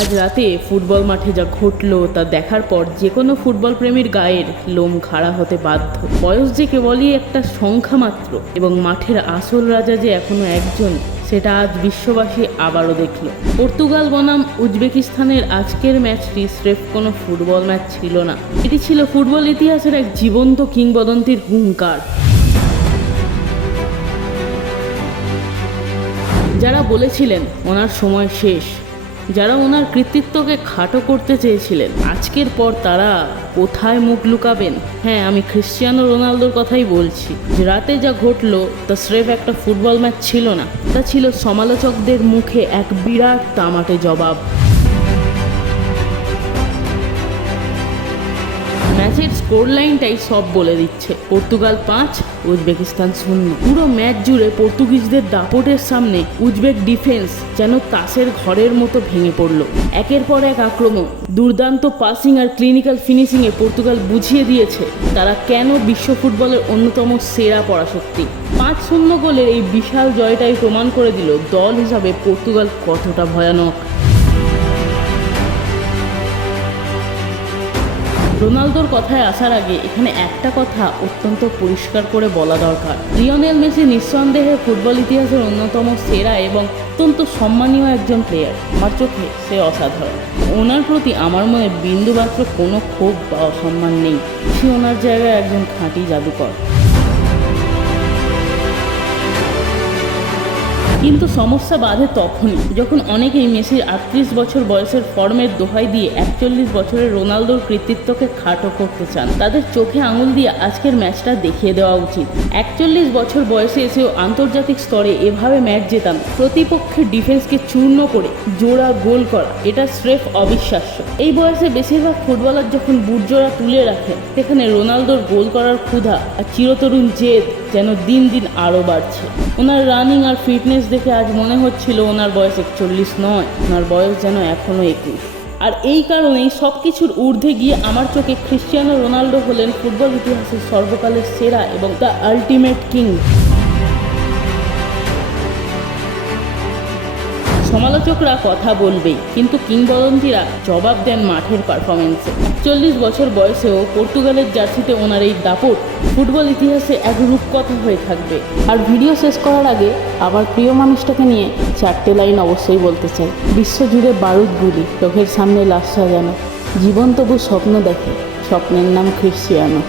আজ রাতে ফুটবল মাঠে যা ঘটলো তা দেখার পর যে কোনো ফুটবল প্রেমীর গায়ের লোম খাড়া হতে বাধ্য। বয়স যে কেবলই একটা সংখ্যা মাত্র এবং মাঠের আসল রাজা যে এখনো একজন, সেটা আজ বিশ্ববাসী আবারও দেখল। পর্তুগাল বনাম উজবেকিস্তানের আজকের ম্যাচটি স্রেফ কোনো ফুটবল ম্যাচ ছিল না, এটি ছিল ফুটবল ইতিহাসের এক জীবন্ত কিংবদন্তির হুঙ্কার। যারা বলেছিলেন ওনার সময় শেষ, যারা ওনার কৃতিত্বকে খাটো করতে চেয়েছিলেন, আজকের পর তারা কোথায় মুখ লুকাবেন? হ্যাঁ, আমি ক্রিশ্চিয়ানো রোনালদোর কথাই বলছি। যে রাতে যা ঘটলো তা স্রেফ একটা ফুটবল ম্যাচ ছিল না, তা ছিল সমালোচকদের মুখে এক বিরাট তামাটে জবাব। ম্যাচের স্কোর লাইনটাই সব বলে দিচ্ছে। Portugal 5, Uzbekistan 0। পুরো ম্যাচ জুড়ে পর্তুগিজদের দাপটের সামনে উজবেক ডিফেন্স যেন তাসের ঘরের মতো ভেঙে পড়ল। একের পর এক আক্রমণ, দুর্দান্ত পাসিং আর ক্লিনিক্যাল ফিনিশিংয়ে পর্তুগাল বুঝিয়ে দিয়েছে তারা কেন বিশ্ব ফুটবলের অন্যতম সেরা পরাশক্তি। 5-0 গোলের এই বিশাল জয়টাই প্রমাণ করে দিল দল হিসাবে পর্তুগাল কতটা ভয়ানক। রোনালদোর কথায় আসার আগে এখানে একটা কথা অত্যন্ত পরিষ্কার করে বলা দরকার। লিওনেল মেসি নিঃসন্দেহে ফুটবল ইতিহাসের অন্যতম সেরা এবং অত্যন্ত সম্মানীয় একজন প্লেয়ার। আমার চোখে সে অসাধারণ। ওনার প্রতি আমার মনে বিন্দুমাত্র কোনো ক্ষোভ বা অসম্মান নেই। সে ওনার জায়গায় একজন খাঁটি জাদুকর। কিন্তু সমস্যা বাধে তখনই যখন অনেকেই মেসির 38 বছর বয়সের ফর্মের দোহাই দিয়ে 41 বছরের রোনালদোর কৃতিত্বকে খাটো করতে চান। তাদের চোখে আঙুল দিয়ে আজকের ম্যাচটা দেখিয়ে দেওয়া উচিত। 41 বছর বয়সে এসেও আন্তর্জাতিক স্তরে এভাবে ম্যাচ জেতান, প্রতিপক্ষের ডিফেন্সকে চূর্ণ করে জোড়া গোল করা, এটা স্রেফ অবিশ্বাস্য। এই বয়সে বেশিরভাগ ফুটবলার যখন বুটজোড়া তুলে রাখেন, সেখানে রোনালদোর গোল করার ক্ষুধা আর চিরতরুণ জেদ যেন দিন দিন আরও বাড়ছে। ওনার রানিং আর ফিটনেস দেখে আজ মনে হচ্ছিল ওনার বয়স 41 নয়, ওনার বয়স যেন এখনও 21। আর এই কারণেই সব কিছুর ঊর্ধ্বে গিয়ে আমার চোখে ক্রিশ্চিয়ানো রোনালদো হলেন ফুটবল ইতিহাসের সর্বকালের সেরা এবং দ্য আল্টিমেট কিং। সমালোচকরা কথা বলবেই, কিন্তু কিংবদন্তিরা জবাব দেন মাঠের পারফরমেন্সে। 41 বছর বয়সেও পর্তুগালের জার্সিতে ওনার এই দাপট ফুটবল ইতিহাসে এক রূপকথা হয়ে থাকবে। আর ভিডিও শেষ করার আগে আবার প্রিয় মানুষটাকে নিয়ে 4টে লাইন অবশ্যই বলতে চাই। বিশ্বজুড়ে বারুদ গুলি, চোখের সামনে লাশ সাজানো, জীবন তবু স্বপ্ন দেখে, স্বপ্নের নাম ক্রিশ্চিয়ানো।